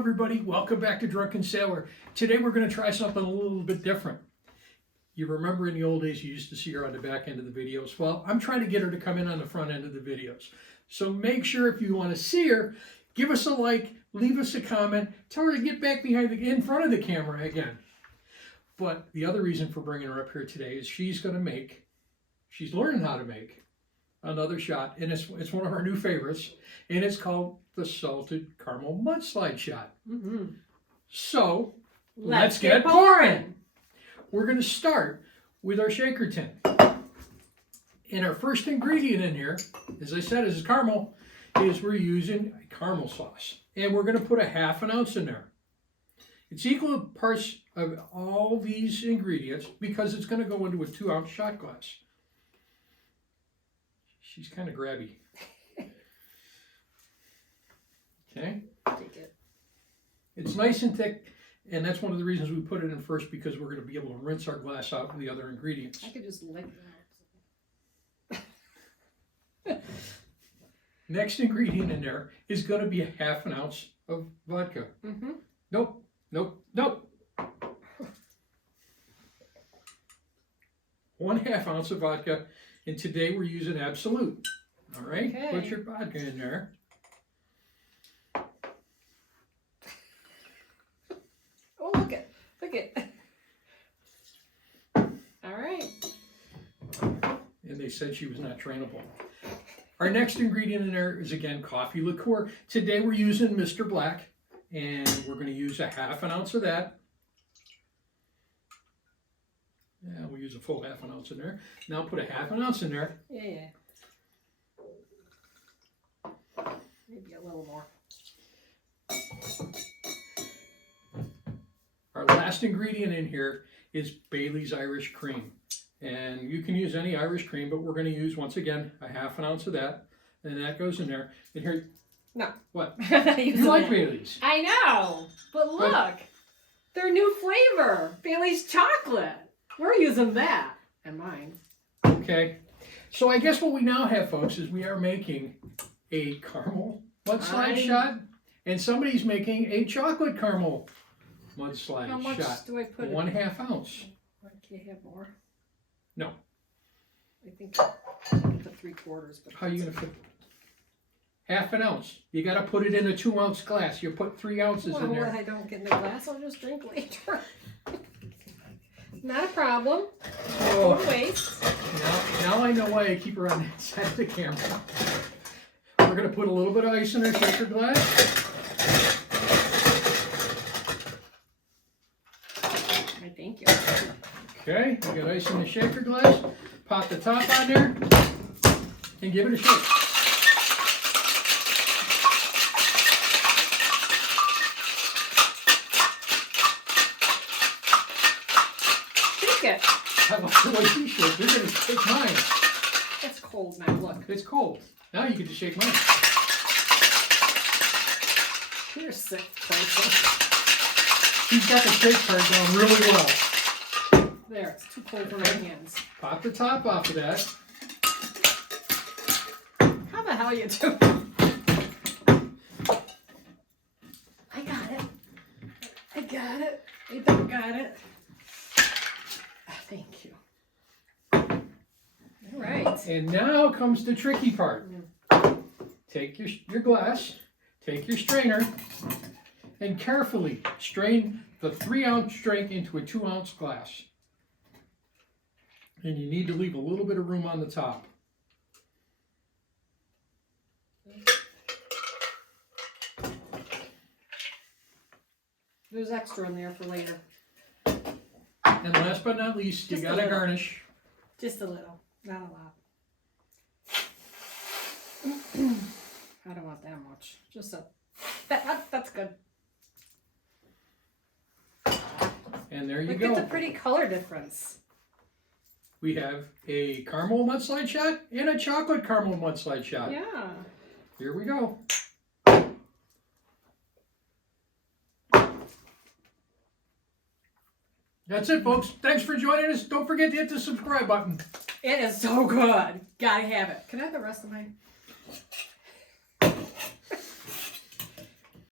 everybody, welcome back to Drunken Sailor. Today we're going to try something a little bit different. You remember in the old days you used to see her on the back end of the videos. Well, I'm trying to get her to come in on the front end of the videos. So make sure if you want to see her, give us a like, leave us a comment, tell her to get back in front of the camera again. But the other reason for bringing her up here today is she's learning how to make another shot, and it's one of our new favorites, and it's called the Salted Caramel Mudslide shot. So let's get pouring. We're going to start with our shaker tin. And our first ingredient in here, as I said, is caramel, is we're using caramel sauce. And we're going to put a ½ ounce in there. It's equal parts of all these ingredients because it's going to go into a 2-ounce shot glass. She's kind of grabby. Okay. Take it. It's nice and thick, and that's one of the reasons we put it in first, because we're going to be able to rinse our glass out with the other ingredients. I could just lick that. Next ingredient in there is going to be a ½ ounce of vodka. Nope. 1/2 ounce of vodka, and today we're using Absolute. All right, Okay. Put your vodka in there. Oh, look it. All right. And they said she was not trainable. Our next ingredient in there is, again, coffee liqueur. Today we're using Mr. Black, and we're going to use a ½ ounce of that. Yeah, we'll use a full ½ ounce in there. Now put a ½ ounce in there. Yeah. Maybe a little more. Our last ingredient in here is Bailey's Irish Cream. And you can use any Irish cream, but we're going to use, once again, a ½ ounce of that. And that goes in there. And here... No. What? You like Bailey's. I know. But look. Their new flavor. Bailey's chocolate. We're using that. And mine. Okay. So I guess what we now have, folks, is we are making a caramel mudslide shot. And somebody's making a chocolate caramel mudslide shot. How much do I put in? 1/2 ounce. Can you have more? No. I think I put 3/4. But How are you going to fit? ½ ounce. You got to put it in a 2-ounce glass. You put 3 ounces in there. Well, I don't get in the glass. I'll just drink later. Not a problem. Oh. Don't waste. Now I know why I keep her on that side of the camera. We're going to put a little bit of ice in our shaker glass. Thank you. Okay, we got ice in the shaker glass. Pop the top on there and give it a shake. Shake it. I like the way she shakes. You're going to shake mine. It's cold now. Look. It's cold. Now you get to shake mine. You're sick person. She's got the shake part down really well. There, it's too cold for my hands. Pop the top off of that. How the hell you do? I got it. You don't got it. Thank you. All right. And now comes the tricky part. Take your glass, take your strainer, and carefully strain the 3-ounce drink into a 2-ounce glass. And you need to leave a little bit of room on the top. There's extra in there for later. And last but not least, you Just a got to little. garnish. Just a little, not a lot. I don't want that much. Just a. That's good. And there you Look go. at the pretty color difference. We have a caramel mudslide shot and a chocolate caramel mudslide shot. Yeah. Here we go. That's it, folks. Thanks for joining us. Don't forget to hit the subscribe button. It is so good. Gotta have it. Can I have the rest of mine?